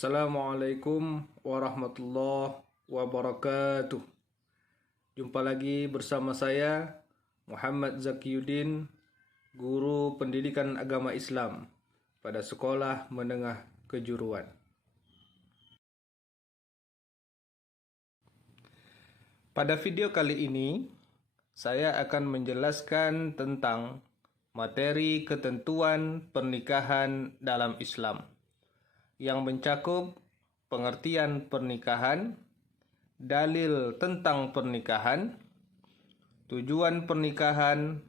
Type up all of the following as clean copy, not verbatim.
Assalamualaikum warahmatullahi wabarakatuh. Jumpa lagi bersama saya Muhammad Zakiyuddin, guru pendidikan agama Islam pada Sekolah Menengah Kejuruan. Pada video kali ini, saya akan menjelaskan tentang materi ketentuan pernikahan dalam Islam yang mencakup pengertian pernikahan, dalil tentang pernikahan, tujuan pernikahan,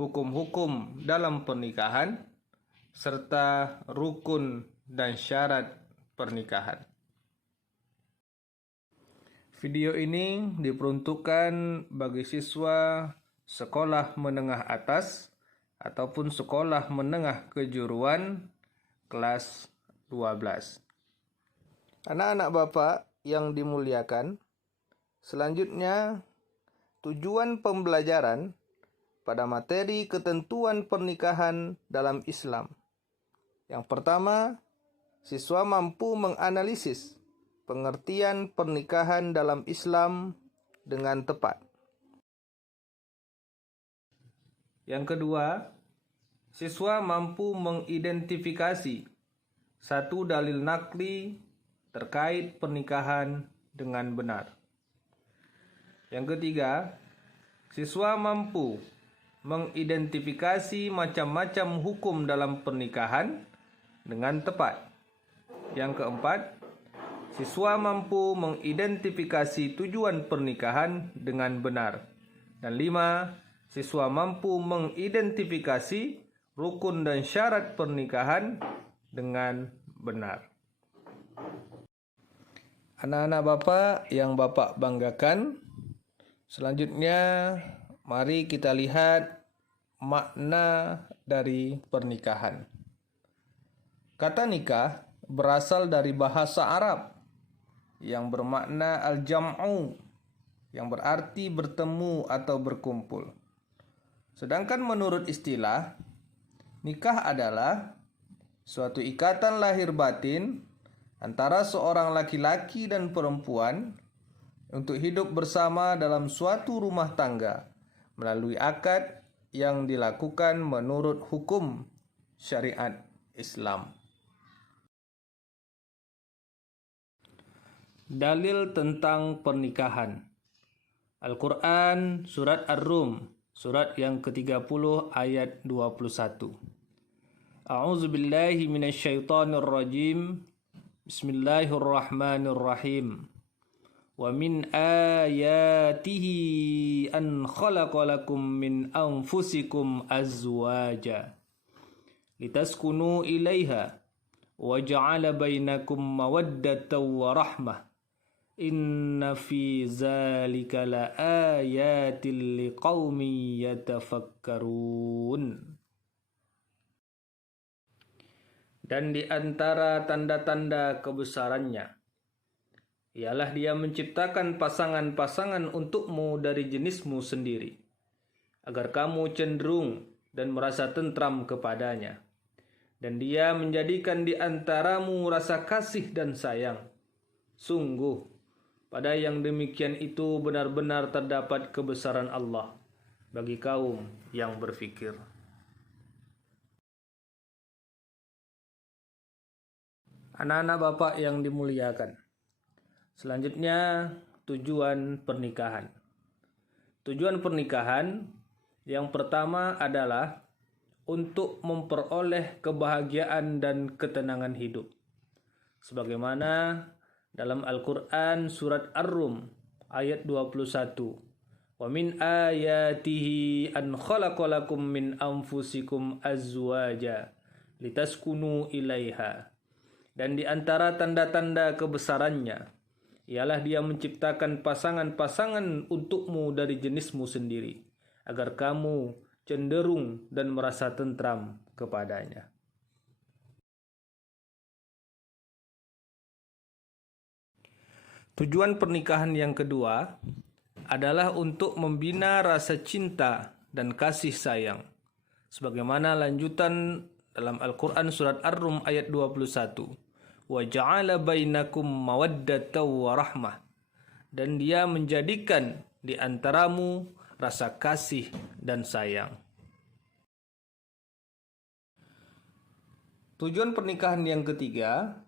hukum-hukum dalam pernikahan, serta rukun dan syarat pernikahan. Video ini diperuntukkan bagi siswa sekolah menengah atas ataupun sekolah menengah kejuruan kelas 12. Anak-anak Bapak yang dimuliakan, selanjutnya tujuan pembelajaran pada materi ketentuan pernikahan dalam Islam. Yang pertama, siswa mampu menganalisis pengertian pernikahan dalam Islam dengan tepat. Yang kedua, siswa mampu mengidentifikasi satu dalil nakli terkait pernikahan dengan benar. Yang ketiga, siswa mampu mengidentifikasi macam-macam hukum dalam pernikahan dengan tepat. Yang keempat, siswa mampu mengidentifikasi tujuan pernikahan dengan benar. Dan 5, siswa mampu mengidentifikasi rukun dan syarat pernikahan dengan benar. Anak-anak Bapak yang Bapak banggakan, selanjutnya mari kita lihat makna dari pernikahan. Kata nikah berasal dari bahasa Arab yang bermakna al-jam'u, yang berarti bertemu atau berkumpul. Sedangkan menurut istilah, nikah adalah suatu ikatan lahir batin antara seorang laki-laki dan perempuan untuk hidup bersama dalam suatu rumah tangga melalui akad yang dilakukan menurut hukum syariat Islam. Dalil tentang pernikahan. Al-Quran Surat Ar-Rum, surat yang ke-30 ayat 21. A'udzu billahi minasyaitonir rajim. Bismillahirrahmanirrahim. Wa min ayatihi an khalaqa lakum min anfusikum azwaja litaskunu ilaiha wa ja'ala bainakum mawaddatan wa rahmah. Inna fi zalika la ayatin liqaumin yatafakkarun. Dan di antara tanda-tanda kebesarannya ialah Dia menciptakan pasangan-pasangan untukmu dari jenismu sendiri, agar kamu cenderung dan merasa tentram kepadanya. Dan Dia menjadikan di antaramu rasa kasih dan sayang. Sungguh, pada yang demikian itu benar-benar terdapat kebesaran Allah bagi kaum yang berfikir. Anak-anak Bapak yang dimuliakan, selanjutnya tujuan pernikahan. Tujuan pernikahan yang pertama adalah untuk memperoleh kebahagiaan dan ketenangan hidup. Sebagaimana dalam Al-Quran Surat Ar-Rum ayat 21. Wa min ayatihi an khalaqalakum min anfusikum azwaja litaskunu ilaiha. Dan di antara tanda-tanda kebesarannya ialah Dia menciptakan pasangan-pasangan untukmu dari jenismu sendiri, agar kamu cenderung dan merasa tentram kepadanya. Tujuan pernikahan yang kedua adalah untuk membina rasa cinta dan kasih sayang, sebagaimana lanjutan dalam Al-Quran Surat Ar-Rum ayat 21. wa ja'ala bainakum mawaddatan wa rahmah, dan Dia menjadikan di antaramu rasa kasih dan sayang. Tujuan pernikahan yang ketiga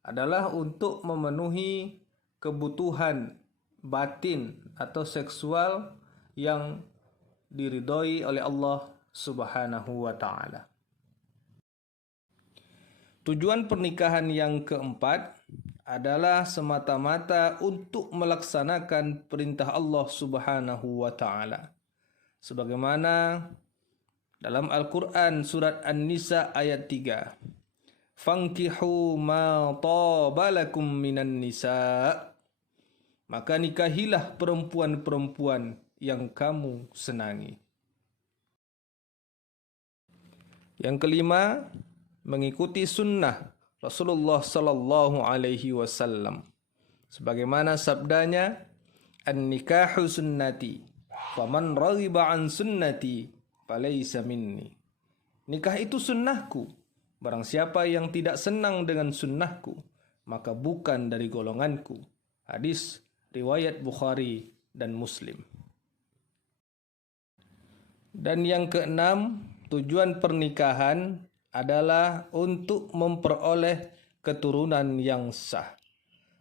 adalah untuk memenuhi kebutuhan batin atau seksual yang diridhoi oleh Allah Subhanahu wa taala. Tujuan pernikahan yang keempat adalah semata-mata untuk melaksanakan perintah Allah Subhanahu wa taala. Sebagaimana dalam Al-Quran surat An-Nisa ayat 3. Fankihu ma taba lakum minan nisa. Maka nikahilah perempuan-perempuan yang kamu senangi. Yang kelima, mengikuti sunnah Rasulullah sallallahu alaihi wasallam. Sebagaimana sabdanya, "An-nikahu sunnati, faman raghiba an sunnati falaysa minni." Nikah itu sunnahku. Barang siapa yang tidak senang dengan sunnahku, maka bukan dari golonganku. Hadis riwayat Bukhari dan Muslim. Dan yang keenam, tujuan pernikahan adalah untuk memperoleh keturunan yang sah.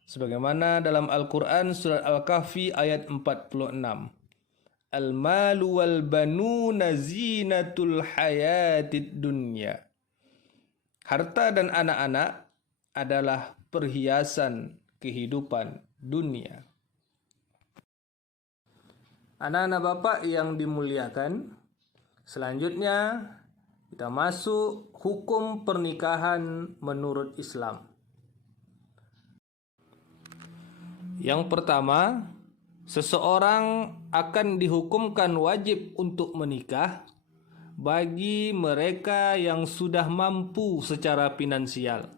Sebagaimana dalam Al-Quran surat Al-Kahfi ayat 46. Al-malu wal banuna zinatul hayatid dunya. Harta dan anak-anak adalah perhiasan kehidupan dunia. Anak-anak Bapak yang dimuliakan, selanjutnya kita masuk hukum pernikahan menurut Islam. Yang pertama, seseorang akan dihukumkan wajib untuk menikah bagi mereka yang sudah mampu secara finansial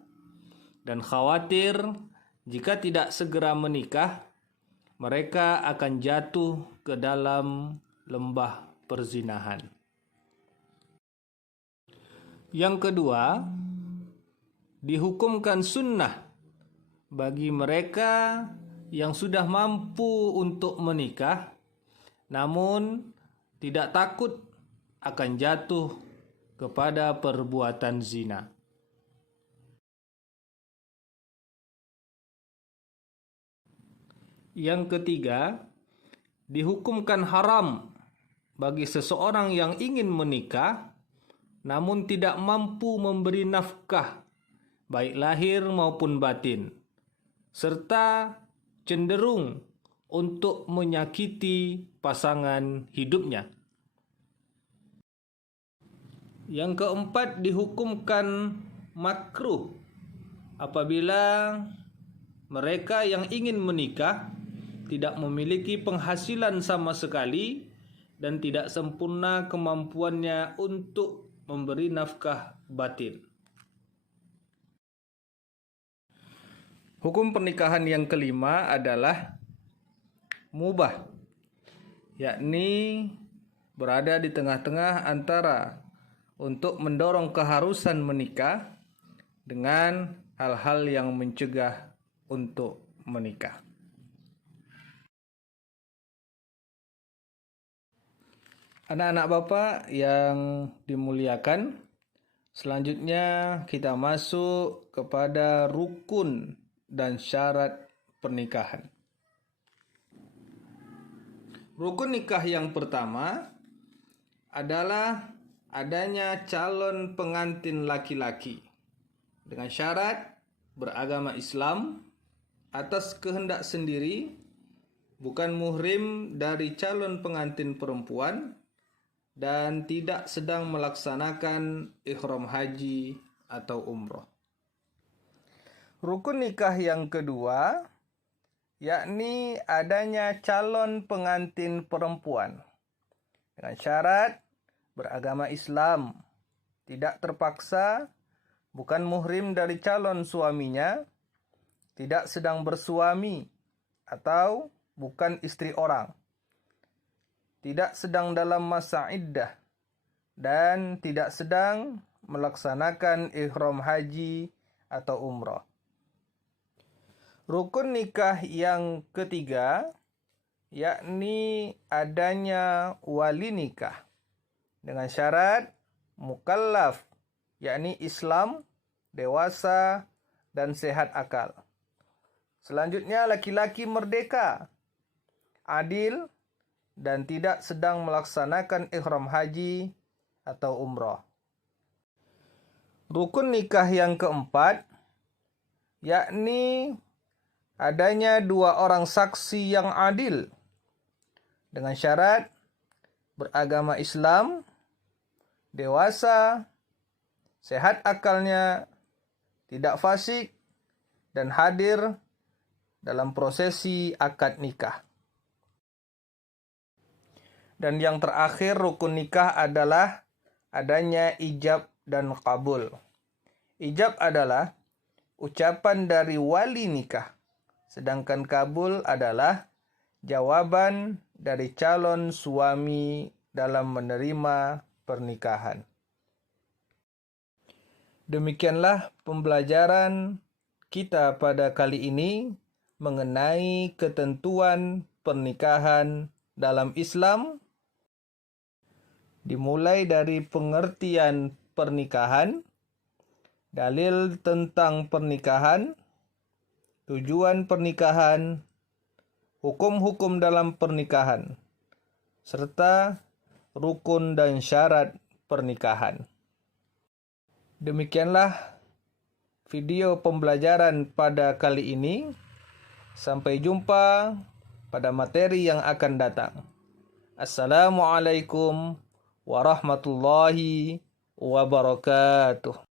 dan khawatir jika tidak segera menikah, mereka akan jatuh ke dalam lembah perzinahan. Yang kedua, dihukumkan sunnah bagi mereka yang sudah mampu untuk menikah, namun tidak takut akan jatuh kepada perbuatan zina. Yang ketiga, dihukumkan haram bagi seseorang yang ingin menikah namun tidak mampu memberi nafkah baik lahir maupun batin, serta cenderung untuk menyakiti pasangan hidupnya. Yang keempat, dihukumkan makruh apabila mereka yang ingin menikah tidak memiliki penghasilan sama sekali dan tidak sempurna kemampuannya untuk memberi nafkah batin. Hukum pernikahan yang kelima adalah mubah, yakni berada di tengah-tengah antara untuk mendorong keharusan menikah dengan hal-hal yang mencegah untuk menikah. Anak-anak Bapak yang dimuliakan, selanjutnya kita masuk kepada rukun dan syarat pernikahan. Rukun nikah yang pertama adalah adanya calon pengantin laki-laki dengan syarat beragama Islam atas kehendak sendiri, bukan muhrim dari calon pengantin perempuan, dan tidak sedang melaksanakan ihram haji atau umroh. Rukun nikah yang kedua yakni adanya calon pengantin perempuan dengan syarat beragama Islam, tidak terpaksa, bukan muhrim dari calon suaminya, tidak sedang bersuami atau bukan istri orang, tidak sedang dalam masa iddah, dan tidak sedang melaksanakan ihram haji atau umrah. Rukun nikah yang ketiga, yakni adanya wali nikah dengan syarat mukallaf, yakni Islam, dewasa, dan sehat akal. Selanjutnya, laki-laki merdeka, adil, dan tidak sedang melaksanakan ihram haji atau umrah. Rukun nikah yang keempat, yakni adanya dua orang saksi yang adil dengan syarat beragama Islam, dewasa, sehat akalnya, tidak fasik, dan hadir dalam prosesi akad nikah. Dan yang terakhir rukun nikah adalah adanya ijab dan kabul. Ijab adalah ucapan dari wali nikah, sedangkan kabul adalah jawaban dari calon suami dalam menerima pernikahan. Demikianlah pembelajaran kita pada kali ini mengenai ketentuan pernikahan dalam Islam, dimulai dari pengertian pernikahan, dalil tentang pernikahan, tujuan pernikahan, hukum-hukum dalam pernikahan, serta rukun dan syarat pernikahan. Demikianlah video pembelajaran pada kali ini. Sampai jumpa pada materi yang akan datang. Assalamualaikum warahmatullahi wabarakatuh.